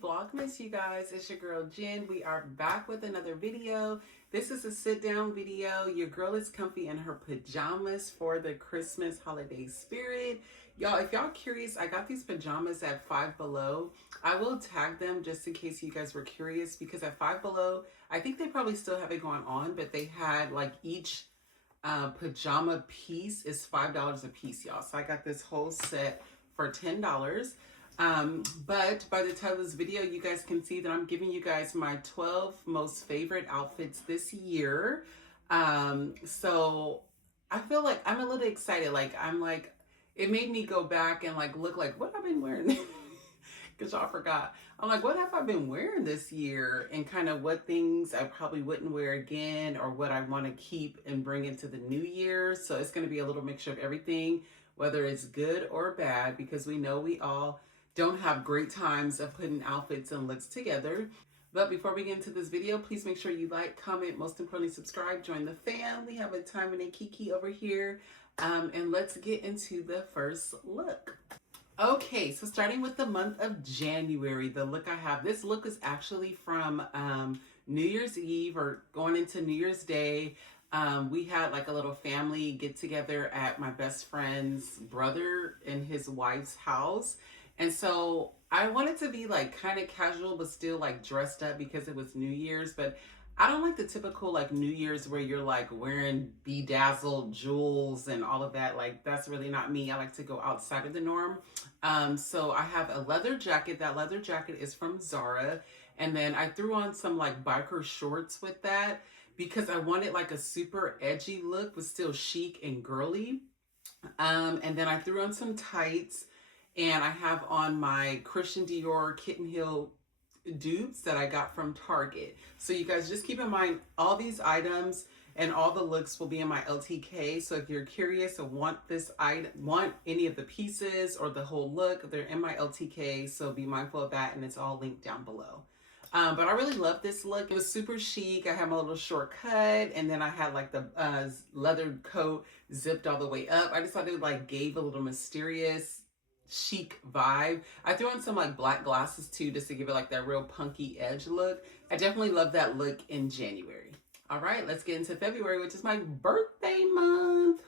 Bunnies Vlogmas, you guys. It's your girl Jen. We are back with another video. This is a sit-down video. Your girl is comfy in her pajamas for the Christmas holiday spirit. Y'all, if y'all curious, I got these pajamas at Five Below. I will tag them just in case you guys were curious, because at Five Below, I think they probably still have it going on, but they had like each pajama piece is $5 a piece, y'all. So I got this whole set for $10. But by the time of this video, you guys can see that I'm giving you guys my 12 most favorite outfits this year. So I feel like I'm a little excited. It made me go back and look like what I've been wearing. Because y'all forgot. I'm like, what have I been wearing this year? And kind of what things I probably wouldn't wear again, or what I want to keep and bring into the new year. So it's going to be a little mixture of everything, whether it's good or bad, because we know we all don't have great times of putting outfits and looks together. But before we get into this video, please make sure you like, comment, most importantly, subscribe, join the fam. We have a time and a Kiki over here. And let's get into the first look. Okay, so starting with the month of January, the look I have, this look is actually from New Year's Eve or going into New Year's Day. We had like a little family get together at my best friend's brother and his wife's house. And so I wanted to be like kind of casual, but still like dressed up because it was New Year's. But I don't like the typical like New Year's where you're like wearing bedazzled jewels and all of that. Like, that's really not me. I like to go outside of the norm. So I have a leather jacket. That leather jacket is from Zara. And then I threw on some like biker shorts with that because I wanted like a super edgy look, but still chic and girly. And then I threw on some tights. And I have on my Christian Dior Kitten Hill dupes that I got from Target. So you guys just keep in mind, all these items and all the looks will be in my LTK. So if you're curious or want this item, want any of the pieces or the whole look, they're in my LTK. So be mindful of that, and it's all linked down below. But I really love this look. It was super chic. I had my little short cut, and then I had like the leather coat zipped all the way up. I just thought it like gave a little mysterious chic vibe. I threw on some like black glasses too, just to give it like that real punky edge look. I definitely love that look in January. All right, let's get into February, which is my birthday month.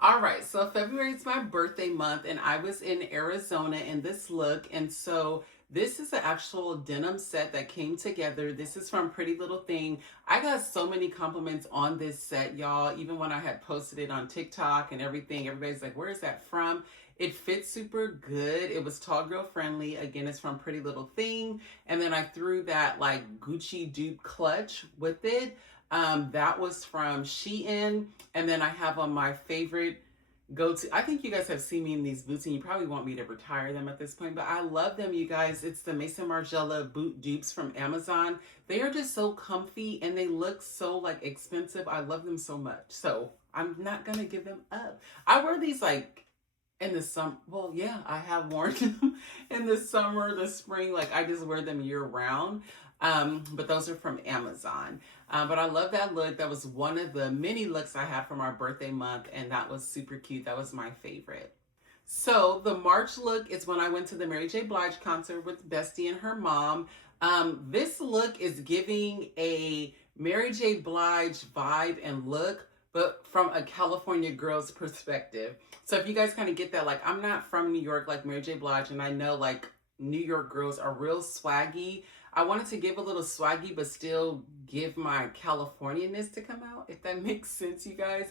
All right, so February is my birthday month, and I was in Arizona in this look. And so this is the actual denim set that came together. This is from Pretty Little Thing. I got so many compliments on this set, y'all. Even when I had posted it on TikTok and everything, everybody's like, where is that from? It fits super good. It was tall girl friendly. Again, it's from Pretty Little Thing. And then I threw that like Gucci dupe clutch with it. That was from Shein. And then I have on my favorite go-to. I think you guys have seen me in these boots, and you probably want me to retire them at this point, but I love them, you guys. It's the Maison Margiela boot dupes from Amazon. They are just so comfy, and they look so like expensive. I love them so much. So I'm not gonna give them up. I wear these like in the summer. Well, yeah, I have worn them in the summer, the spring. Like, I just wear them year round. But those are from Amazon. But I love that look. That was one of the many looks I had from our birthday month, and that was super cute. That was my favorite. So the March look is when I went to the Mary J. Blige concert with Bestie and her mom. This look is giving a Mary J. Blige vibe and look, but from a California girl's perspective. So if you guys kind of get that, like, I'm not from New York like Mary J. Blige, and I know like New York girls are real swaggy. I wanted to give a little swaggy, but still give my California-ness to come out, if that makes sense, you guys.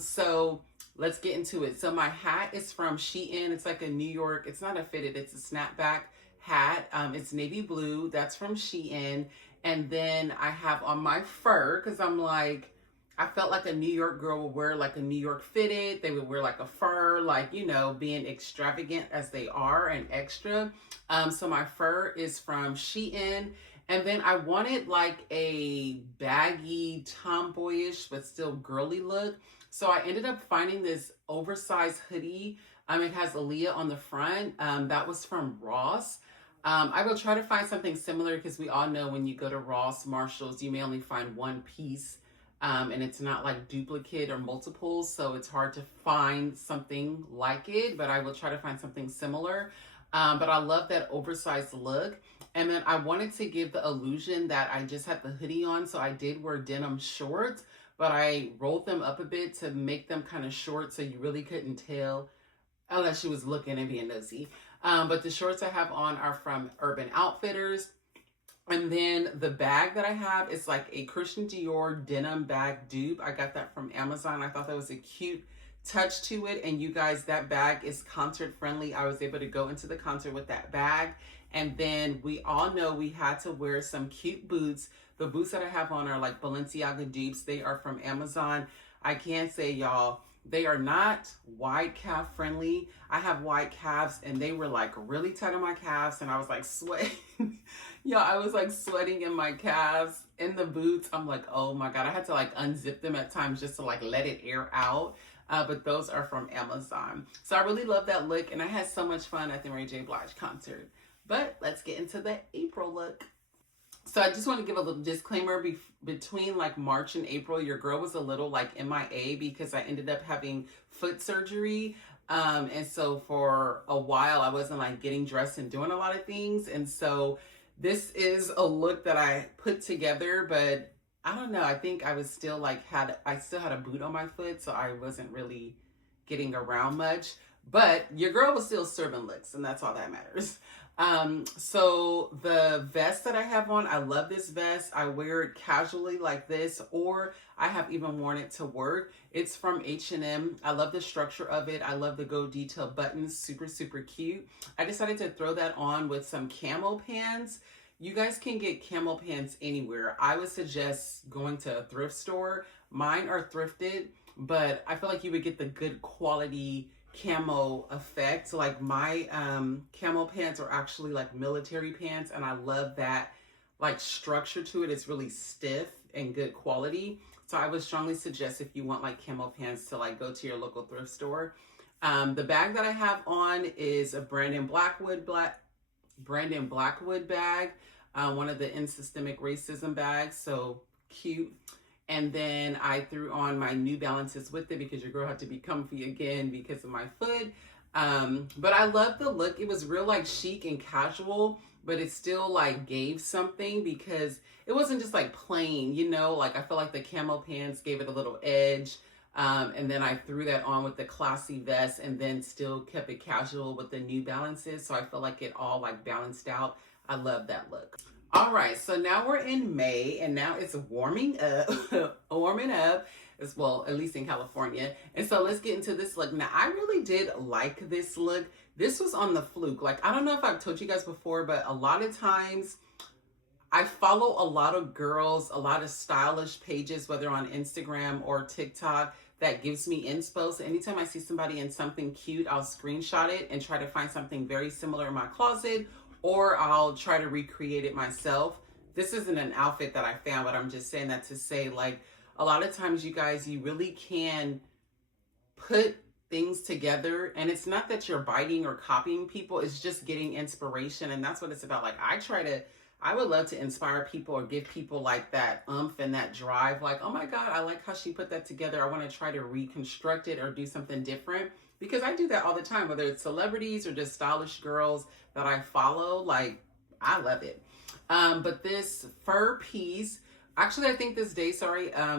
So let's get into it. So my hat is from Shein. It's like a New York, it's not a fitted, it's a snapback hat. It's navy blue. That's from Shein. And then I have on my fur, because I'm like, I felt like a New York girl would wear like a New York fitted. They would wear like a fur, like, you know, being extravagant as they are and extra. So my fur is from Shein. And then I wanted like a baggy, tomboyish, but still girly look. So I ended up finding this oversized hoodie. It has Aaliyah on the front. That was from Ross. I will try to find something similar, because we all know when you go to Ross, Marshalls, you may only find one piece. And it's not like duplicate or multiples, so it's hard to find something like it, but I will try to find something similar. But I love that oversized look. And then I wanted to give the illusion that I just had the hoodie on, so I did wear denim shorts, but I rolled them up a bit to make them kind of short so you really couldn't tell unless you was looking and being nosy. But the shorts I have on are from Urban Outfitters. And then the bag that I have is like a Christian Dior denim bag dupe. I got that from Amazon. I thought that was a cute touch to it. And you guys, that bag is concert friendly. I was able to go into the concert with that bag. And then we all know we had to wear some cute boots. The boots that I have on are like Balenciaga dupes. They are from Amazon. I can say, y'all, they are not wide calf friendly. I have wide calves and they were like really tight on my calves and I was like sweating. Yo, I was like sweating in my calves in the boots. I'm like, oh my God. I had to like unzip them at times just to like let it air out. But those are from Amazon. So I really love that look and I had so much fun at the Mary J. Blige concert. But let's get into the April look. So I just want to give a little disclaimer between like March and April, your girl was a little like MIA because I ended up having foot surgery. And so for a while I wasn't like getting dressed and doing a lot of things. And so this is a look that I put together, but I don't know. I think I was still like I still had a boot on my foot. So I wasn't really getting around much, but your girl was still serving looks and that's all that matters. So the vest that I have on, I love this vest. I wear it casually like this, or I have even worn it to work. It's from H&M. I love the structure of it. I love the gold detail buttons, super, super cute. I decided to throw that on with some camo pants. You guys can get camo pants anywhere. I would suggest going to a thrift store. Mine are thrifted, but I feel like you would get the good quality camo effect. Like my camo pants are actually like military pants and I love that like structure to it. It's really stiff and good quality. So I would strongly suggest if you want like camo pants to like go to your local thrift store. The bag that I have on is a Brandon Blackwood bag, one of the End Systemic Racism bags. So cute. And then I threw on my New Balances with it because your girl had to be comfy again because of my foot. But I love the look. It was real like chic and casual, but it still like gave something because it wasn't just like plain, you know, like I felt like the camo pants gave it a little edge. And then I threw that on with the classy vest and then still kept it casual with the New Balances. So I feel like it all like balanced out. I love that look. All right, so now we're in May and now it's warming up as well, at least in California. And so let's get into this look. Now, I really did like this look. This was on the fluke. Like, I don't know if I've told you guys before, but a lot of times I follow a lot of girls, a lot of stylish pages, whether on Instagram or TikTok, that gives me inspo. So anytime I see somebody in something cute, I'll screenshot it and try to find something very similar in my closet, or I'll try to recreate it myself. This isn't an outfit that I found, but I'm just saying that to say, like, a lot of times you guys, you really can put things together and it's not that you're biting or copying people, it's just getting inspiration. And that's what it's about. Like, I would love to inspire people or give people like that oomph and that drive. Like, oh my God, I like how she put that together. I want to try to reconstruct it or do something different. Because I do that all the time, whether it's celebrities or just stylish girls that I follow. Like, I love it. But this fur piece, actually, I think this day,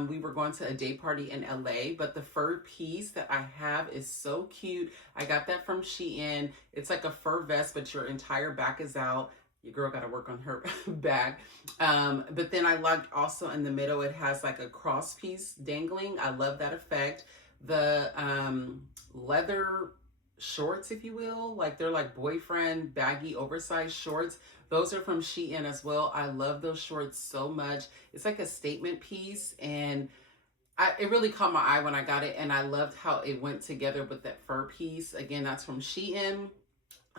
we were going to a day party in LA, but the fur piece that I have is so cute. I got that from Shein. It's like a fur vest, but your entire back is out. Your girl got to work on her back. But then I like also in the middle, it has like a cross piece dangling. I love that effect. The leather shorts, if you will, like they're like boyfriend baggy oversized shorts. Those are from Shein as well. I love those shorts so much. It's like a statement piece and it really caught my eye when I got it, and I loved how it went together with that fur piece. Again, that's from Shein.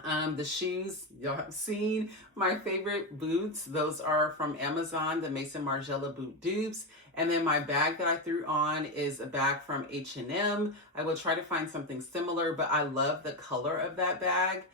The shoes, y'all have seen my favorite boots. Those are from Amazon, the Maison Margiela boot dupes. And then my bag that I threw on is a bag from H&M. I will try to find something similar, but I love the color of that bag.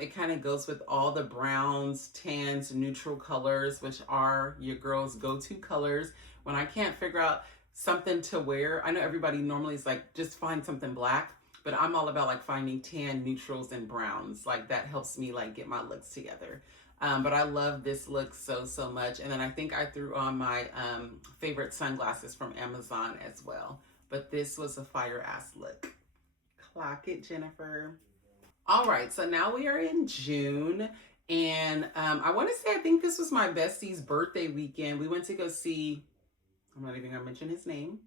It kind of goes with all the browns, tans, neutral colors, which are your girl's go-to colors. When I can't figure out something to wear, I know everybody normally is like, just find something black. but I'm all about like finding tan, neutrals, and browns. Like that helps me like get my looks together. But I love this look so, so much. And then I think I threw on my favorite sunglasses from Amazon as well. But this was a fire ass look. Clock it, Jennifer. All right, so now we are in June. And I want to say, I think this was my bestie's birthday weekend. We went to go see, I'm not even going to mention his name,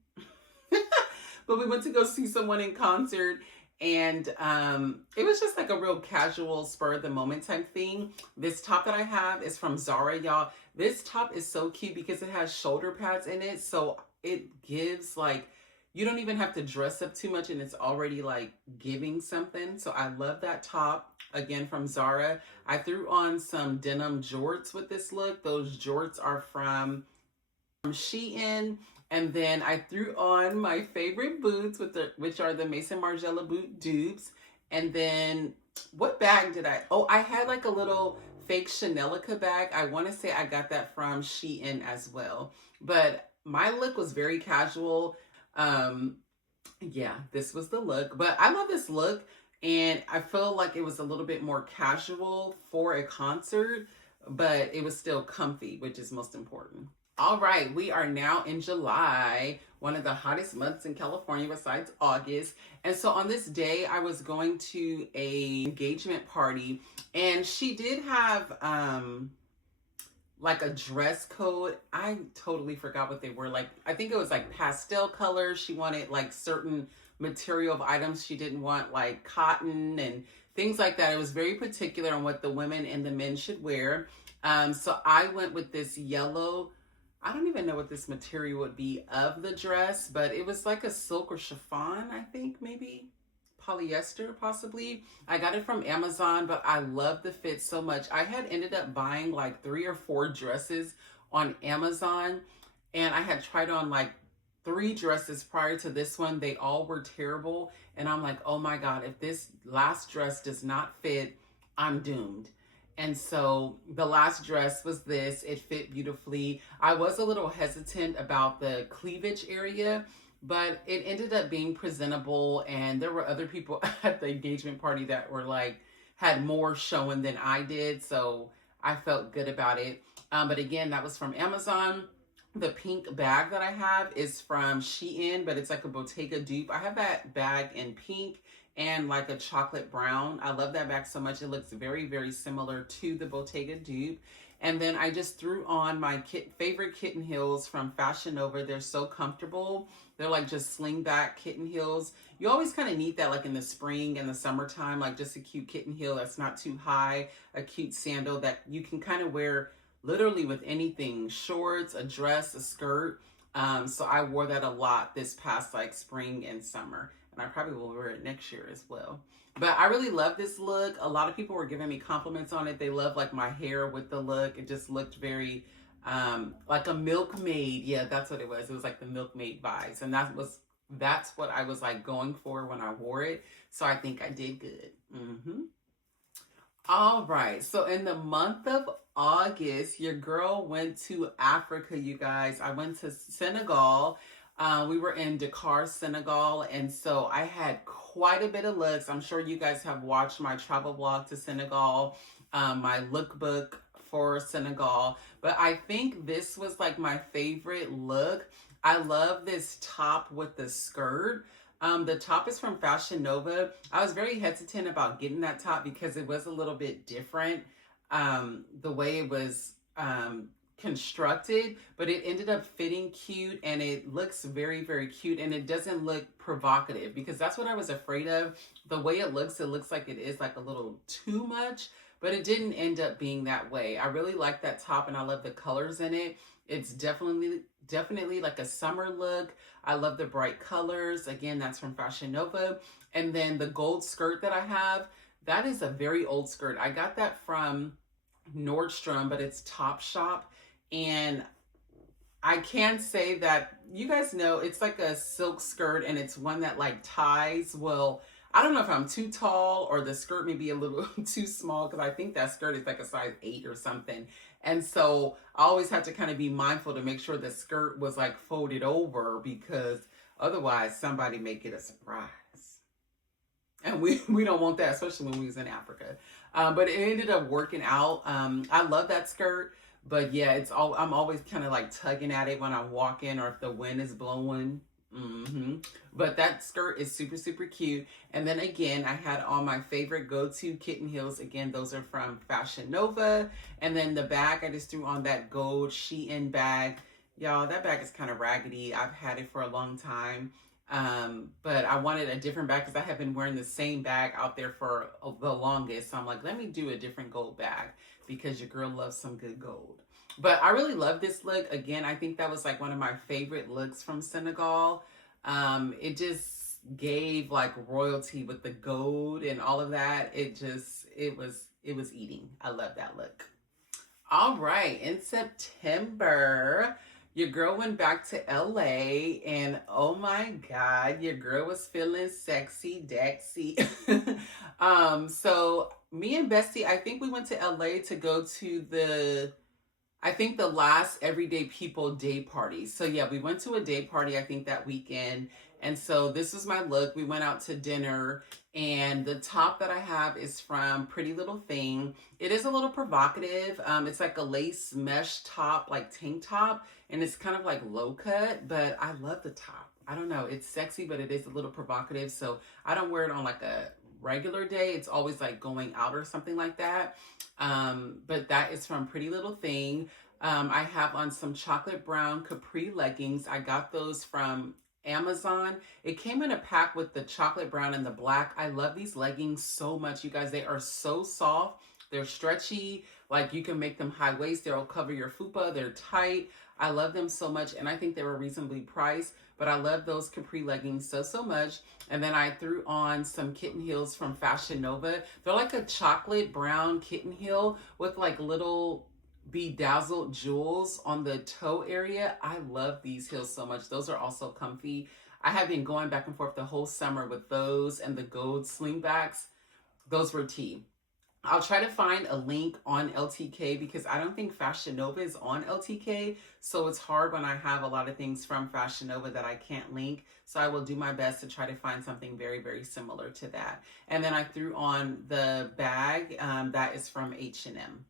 but we went to go see someone in concert. And it was just like a real casual spur of the moment type thing. This top that I have is from Zara, y'all. This top is so cute because it has shoulder pads in it. So it gives like, you don't even have to dress up too much and it's already like giving something. So I love that top, again from Zara. I threw on some denim jorts with this look. Those jorts are from Shein. And then I threw on my favorite boots, which are the Maison Margiela boot dupes. And then what bag did I had like a little fake Chanelica bag. I want to say I got that from Shein as well. But my look was very casual. Yeah, this was the look, but I love this look and I feel like it was a little bit more casual for a concert, but it was still comfy, which is most important. All right, we are now in July, one of the hottest months in California besides August. And so on this day, I was going to a engagement party and she did have, like a dress code. I totally forgot what they were. Like, I think it was like pastel colors. She wanted like certain material of items. She didn't want like cotton and things like that. It was very particular on what the women and the men should wear. So I went with this yellow, I don't even know what this material would be of the dress, but it was like a silk or chiffon, I think, maybe polyester possibly. I got it from Amazon, but I love the fit so much. I had ended up buying like 3 or 4 dresses on Amazon, and I had tried on like 3 dresses prior to this one. They all were terrible, and I'm like, oh my God, if this last dress does not fit, I'm doomed. And so the last dress was this. It fit beautifully. I was a little hesitant about the cleavage area, but it ended up being presentable, and there were other people at the engagement party that were like, had more showing than I did, so I felt good about it. But again, that was from Amazon. The pink bag that I have is from Shein, but it's like a Bottega dupe. I have that bag in pink and like a chocolate brown. I love that bag so much. It looks very, very similar to the Bottega dupe. And then I just threw on my favorite kitten heels from Fashion Nova. They're so comfortable. They're like just sling back kitten heels. You always kind of need that like in the spring and the summertime, like just a cute kitten heel that's not too high, a cute sandal that you can kind of wear literally with anything, shorts, a dress, a skirt. So I wore that a lot this past like spring and summer, and I probably will wear it next year as well. But I really love this look. A lot of people were giving me compliments on it. They love like my hair with the look. It just looked very like a milkmaid. Yeah, that's what it was. It was like the milkmaid vibes. And that's what I was like going for when I wore it. So I think I did good. All right. So in the month of August, your girl went to Africa, you guys. I went to Senegal. We were in Dakar, Senegal, and so I had quite a bit of looks. I'm sure you guys have watched my travel vlog to Senegal, my lookbook for Senegal, but I think this was like my favorite look. I love this top with the skirt. The top is from Fashion Nova. I was very hesitant about getting that top because it was a little bit different, the way it was constructed, but it ended up fitting cute, and it looks very, very cute, and it doesn't look provocative, because that's what I was afraid of. The way it looks like it is like a little too much, but it didn't end up being that way. I really like that top, and I love the colors in it. It's definitely like a summer look. I love the bright colors. Again, that's from Fashion Nova. And then the gold skirt that I have, that is a very old skirt. I got that from Nordstrom, but it's Topshop. And I can say that, you guys know, it's like a silk skirt, and it's one that like ties. Well, I don't know if I'm too tall or the skirt may be a little too small, because I think that skirt is like a size 8 or something. And so I always have to kind of be mindful to make sure the skirt was like folded over, because otherwise somebody may get a surprise. And we don't want that, especially when we was in Africa. But it ended up working out. I love that skirt. But yeah, I'm always kind of like tugging at it when I'm walking or if the wind is blowing. But that skirt is super, super cute. And then again, I had on my favorite go-to kitten heels. Again, those are from Fashion Nova. And then the bag, I just threw on that gold Shein bag. Y'all, that bag is kind of raggedy. I've had it for a long time. But I wanted a different bag because I have been wearing the same bag out there for the longest. So I'm like, let me do a different gold bag because your girl loves some good gold. But I really love this look. Again, I think that was like one of my favorite looks from Senegal. It just gave like royalty with the gold and all of that. It was eating. I love that look. All right, in September, your girl went back to LA and oh my God, your girl was feeling sexy, dexy. So me and Bestie, I think we went to LA to go to the last Everyday People day party. So yeah, we went to a day party, I think that weekend. And so this was my look. We went out to dinner and the top that I have is from Pretty Little Thing. It is a little provocative. It's like a lace mesh top, like tank top. And it's kind of like low cut, but I love the top. I don't know. It's sexy, but it is a little provocative. So I don't wear it on like a regular day. It's always like going out or something like that. But that is from Pretty Little Thing. I have on some chocolate brown capri leggings. I got those from Amazon. It came in a pack with the chocolate brown and the black. I love these leggings so much, you guys. They are so soft. They're stretchy. Like you can make them high waist. They'll cover your fupa. They're tight. I love them so much. And I think they were reasonably priced. But I love those capri leggings so much. And then I threw on some kitten heels from Fashion Nova. They're like a chocolate brown kitten heel with like little bedazzled jewels on the toe area. I love these heels so much. Those are also comfy. I have been going back and forth the whole summer with those and the gold slingbacks. Those were tea. I'll try to find a link on LTK because I don't think Fashion Nova is on LTK. So it's hard when I have a lot of things from Fashion Nova that I can't link. So I will do my best to try to find something very, very similar to that. And then I threw on the bag that is from H&M.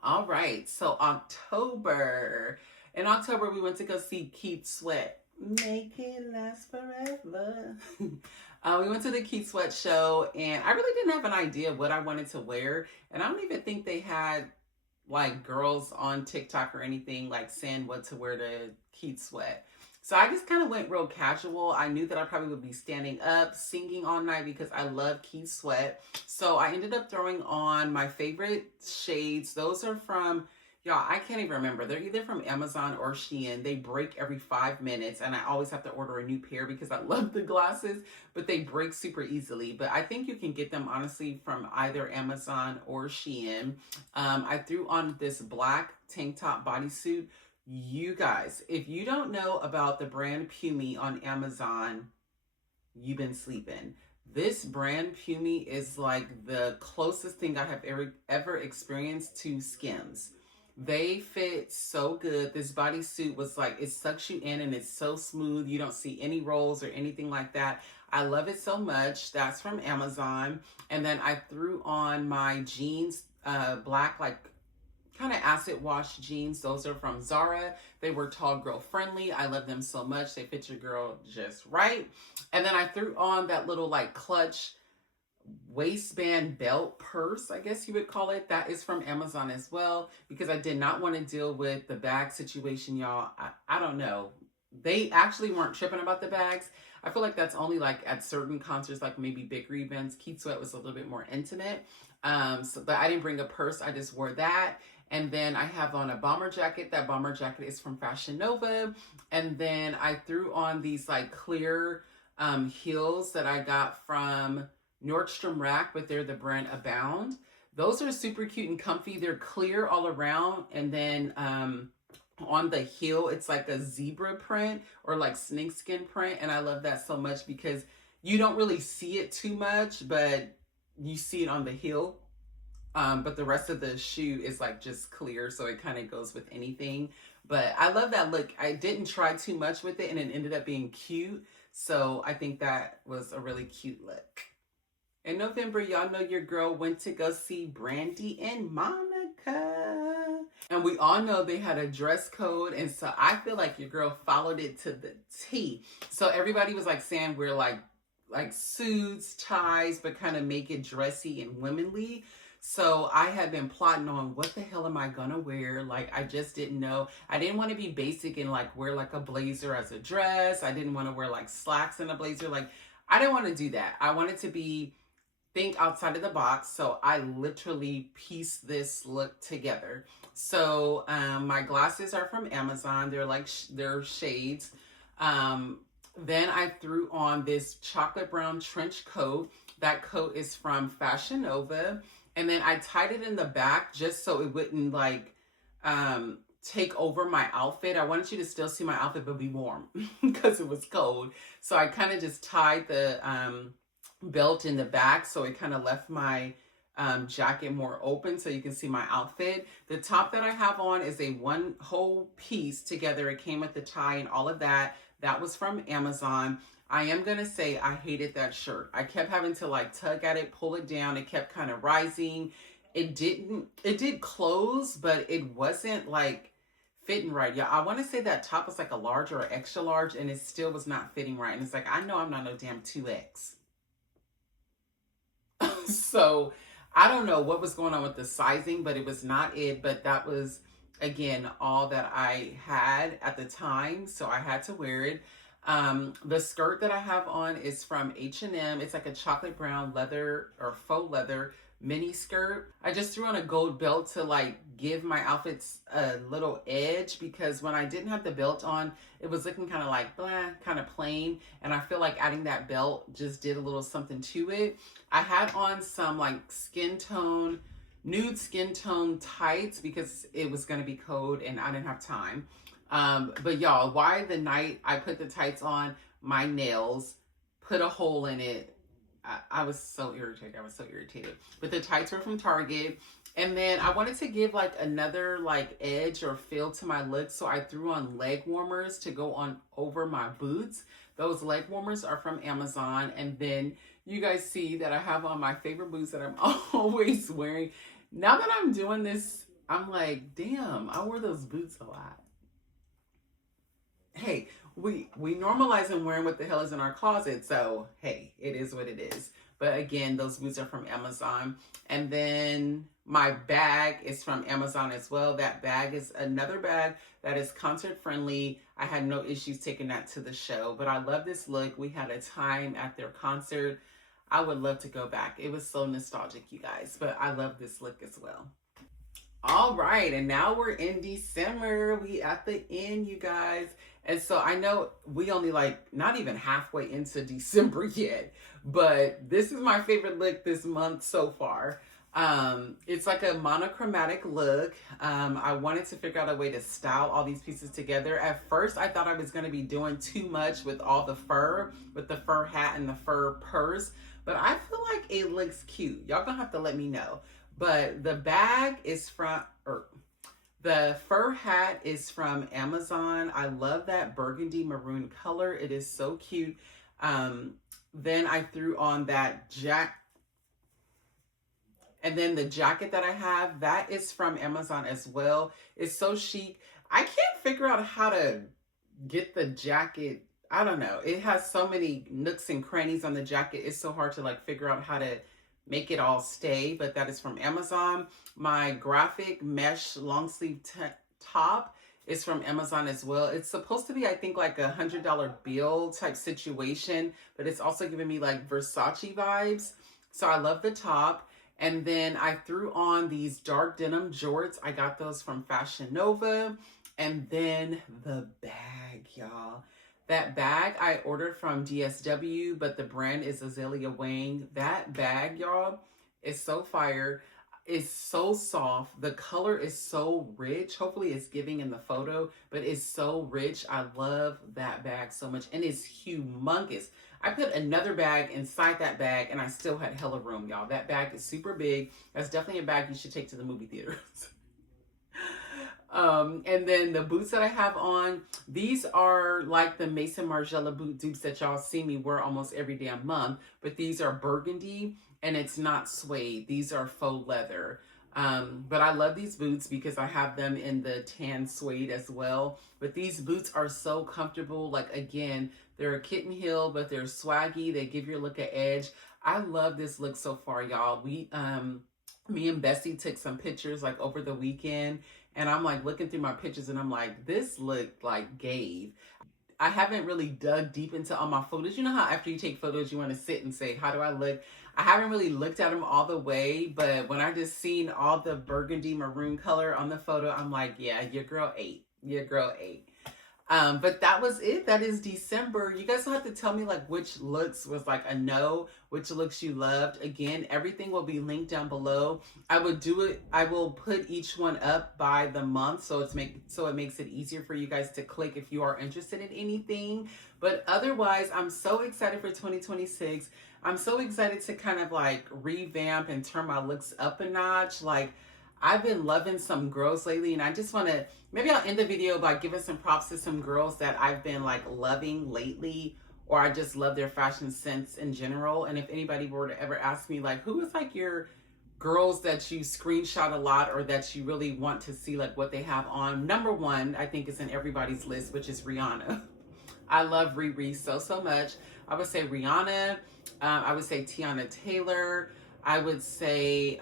All right, so October. In October, we went to go see Keith Sweat. Make it last forever. We went to the Keith Sweat show, and I really didn't have an idea of what I wanted to wear. And I don't even think they had like girls on TikTok or anything like saying what to wear to Keith Sweat. So I just kind of went real casual. I knew that I probably would be standing up, singing all night because I love Keith Sweat. So I ended up throwing on my favorite shades. Those are from, y'all, I can't even remember. They're either from Amazon or Shein. They break every 5 minutes and I always have to order a new pair because I love the glasses, but they break super easily. But I think you can get them honestly from either Amazon or Shein. I threw on this black tank top bodysuit. You guys, if you don't know about the brand Pumi on Amazon, you've been sleeping. This brand Pumi is like the closest thing I have ever experienced to Skims. They fit so good. This bodysuit was like, it sucks you in and it's so smooth. You don't see any rolls or anything like that. I love it so much. That's from Amazon. And then I threw on my jeans, black, like kind of acid wash jeans. Those are from Zara. They were tall girl friendly. I love them so much. They fit your girl just right. And then I threw on that little like clutch waistband belt purse, I guess you would call it. That is from Amazon as well because I did not want to deal with the bag situation, y'all. I don't know. They actually weren't tripping about the bags. I feel like that's only like at certain concerts, like maybe bigger events. Keith Sweat was a little bit more intimate. But I didn't bring a purse. I just wore that. And then I have on a bomber jacket. That bomber jacket is from Fashion Nova. And then I threw on these like clear heels that I got from Nordstrom Rack, but they're the brand Abound. Those are super cute and comfy. They're clear all around. And then on the heel, it's like a zebra print or like snakeskin print. And I love that so much because you don't really see it too much, but you see it on the heel. But the rest of the shoe is like just clear, so it kind of goes with anything. But I love that look. I didn't try too much with it and it ended up being cute. So I think that was a really cute look. In November, y'all know your girl went to go see Brandy and Monica. And we all know they had a dress code. And so I feel like your girl followed it to the T. So everybody was like saying we're like suits, ties, but kind of make it dressy and womanly. So I had been plotting on what the hell am I gonna wear? Like, I just didn't know. I didn't want to be basic and like wear like a blazer as a dress. I didn't want to wear like slacks and a blazer. Like, I didn't want to do that. I wanted to think outside of the box. So I literally pieced this look together. So my glasses are from Amazon. They're like they're shades. Then I threw on this chocolate brown trench coat. That coat is from Fashion Nova. And then I tied it in the back just so it wouldn't like take over my outfit. I wanted you to still see my outfit but be warm because it was cold. So I kind of just tied the belt in the back so it kind of left my jacket more open so you can see my outfit. The top that I have on is a one whole piece together. It came with the tie and all of that. That was from Amazon. I am going to say I hated that shirt. I kept having to like tug at it, pull it down. It kept kind of rising. It did close, but it wasn't like fitting right. Yeah, I want to say that top was like a large or extra large and it still was not fitting right. And it's like, I know I'm not no damn 2X. So I don't know what was going on with the sizing, but it was not it. But that was, again, all that I had at the time. So I had to wear it. The skirt that I have on is from H&M. It's like a chocolate brown leather or faux leather mini skirt. I just threw on a gold belt to like give my outfits a little edge because when I didn't have the belt on, it was looking kind of like blah, kind of plain. And I feel like adding that belt just did a little something to it. I had on some like nude skin tone tights because it was going to be cold and I didn't have time. But y'all, why the night I put the tights on, my nails put a hole in it. I was so irritated. But the tights were from Target. And then I wanted to give like another like edge or feel to my look. So I threw on leg warmers to go on over my boots. Those leg warmers are from Amazon. And then you guys see that I have on my favorite boots that I'm always wearing. Now that I'm doing this, I'm like, damn, I wore those boots a lot. Hey, we normalize and wearing what the hell is in our closet. So, hey, it is what it is. But again, those boots are from Amazon. And then my bag is from Amazon as well. That bag is another bag that is concert friendly. I had no issues taking that to the show. But I love this look. We had a time at their concert. I would love to go back. It was so nostalgic, you guys. But I love this look as well. All right, and now we're in December. We at the end, you guys. And so I know we only like not even halfway into December yet, but this is my favorite look this month so far. It's like a monochromatic look. I wanted to figure out a way to style all these pieces together. At first, I thought I was going to be doing too much with all the fur, with the fur hat and the fur purse, but I feel like it looks cute. Y'all gonna have to let me know. But the bag is the fur hat is from Amazon. I love that burgundy maroon color. It is so cute. Then I threw on that and then the jacket that I have, that is from Amazon as well. It's so chic. I can't figure out how to get the jacket. I don't know. It has so many nooks and crannies on the jacket. It's so hard to like figure out how to make it all stay, but that is from Amazon. My graphic mesh long sleeve top is from Amazon as well. It's supposed to be, I think, like $100 bill type situation, but it's also giving me like Versace vibes. So I love the top. And then I threw on these dark denim jorts. I got those from Fashion Nova. And then the bag, y'all. That bag I ordered from DSW, but the brand is Azalea Wang. That bag, y'all, is so fire. It's so soft. The color is so rich. Hopefully it's giving in the photo, but it's so rich. I love that bag so much. And it's humongous. I put another bag inside that bag and I still had hella room, y'all. That bag is super big. That's definitely a bag you should take to the movie theaters. And then the boots that I have on, these are like the Mason Margiela boot dupes that y'all see me wear almost every damn month, but these are burgundy and it's not suede. These are faux leather. But I love these boots because I have them in the tan suede as well. But these boots are so comfortable. Like, again, they're a kitten heel, but they're swaggy. They give your look an edge. I love this look so far, y'all. Me and Bessie took some pictures like over the weekend, and I'm like looking through my pictures and I'm like, this look like gave. I haven't really dug deep into all my photos. You know how after you take photos, you want to sit and say, how do I look? I haven't really looked at them all the way, but when I just seen all the burgundy maroon color on the photo, I'm like, yeah, your girl ate. Your girl ate. But that was it. That is December. You guys will have to tell me like which looks was like a no, which looks you loved. Again, everything will be linked down below. I will put each one up by the month so it makes it easier for you guys to click if you are interested in anything. But otherwise, I'm so excited for 2026. I'm so excited to kind of like revamp and turn my looks up a notch. Like, I've been loving some girls lately, and I just want to, maybe I'll end the video by giving some props to some girls that I've been like loving lately, or I just love their fashion sense in general. And if anybody were to ever ask me like, who is like your girls that you screenshot a lot or that you really want to see like what they have on, number one, I think is in everybody's list, which is Rihanna. I love Riri so much. I would say Rihanna. I would say Tiana Taylor. I would say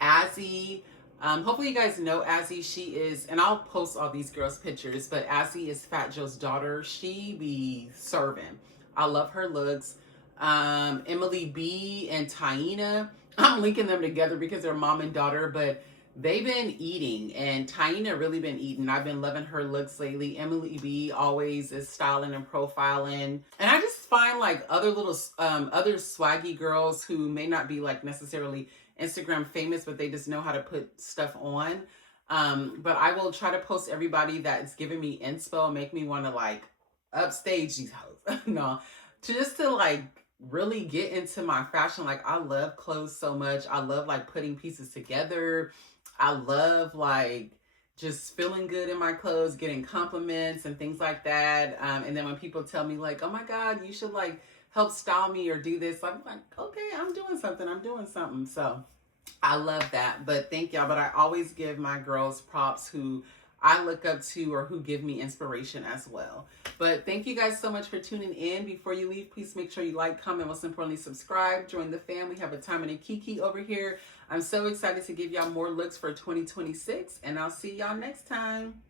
Azzy. Hopefully you guys know Azzy. She is, and I'll post all these girls' pictures, but Azzy is Fat Joe's daughter. She be serving. I love her looks. Emily B and Taina. I'm linking them together because they're mom and daughter, but they've been eating, and Taina really been eating. I've been loving her looks lately. Emily B always is styling and profiling. And I just find like other swaggy girls who may not be like necessarily Instagram famous, but they just know how to put stuff on. But I will try to post everybody that's giving me inspo and make me want to like upstage these hoes. No, to like really get into my fashion. Like, I love clothes so much. I love like putting pieces together. I love like just feeling good in my clothes, getting compliments and things like that. And then when people tell me like, oh my God, you should like help style me or do this, I'm like, okay, I'm doing something. So I love that. But thank y'all. But I always give my girls props who I look up to or who give me inspiration as well. But thank you guys so much for tuning in. Before you leave, please make sure you like, comment, most importantly, subscribe. Join the fam. We have a time and a Kiki over here. I'm so excited to give y'all more looks for 2026, and I'll see y'all next time.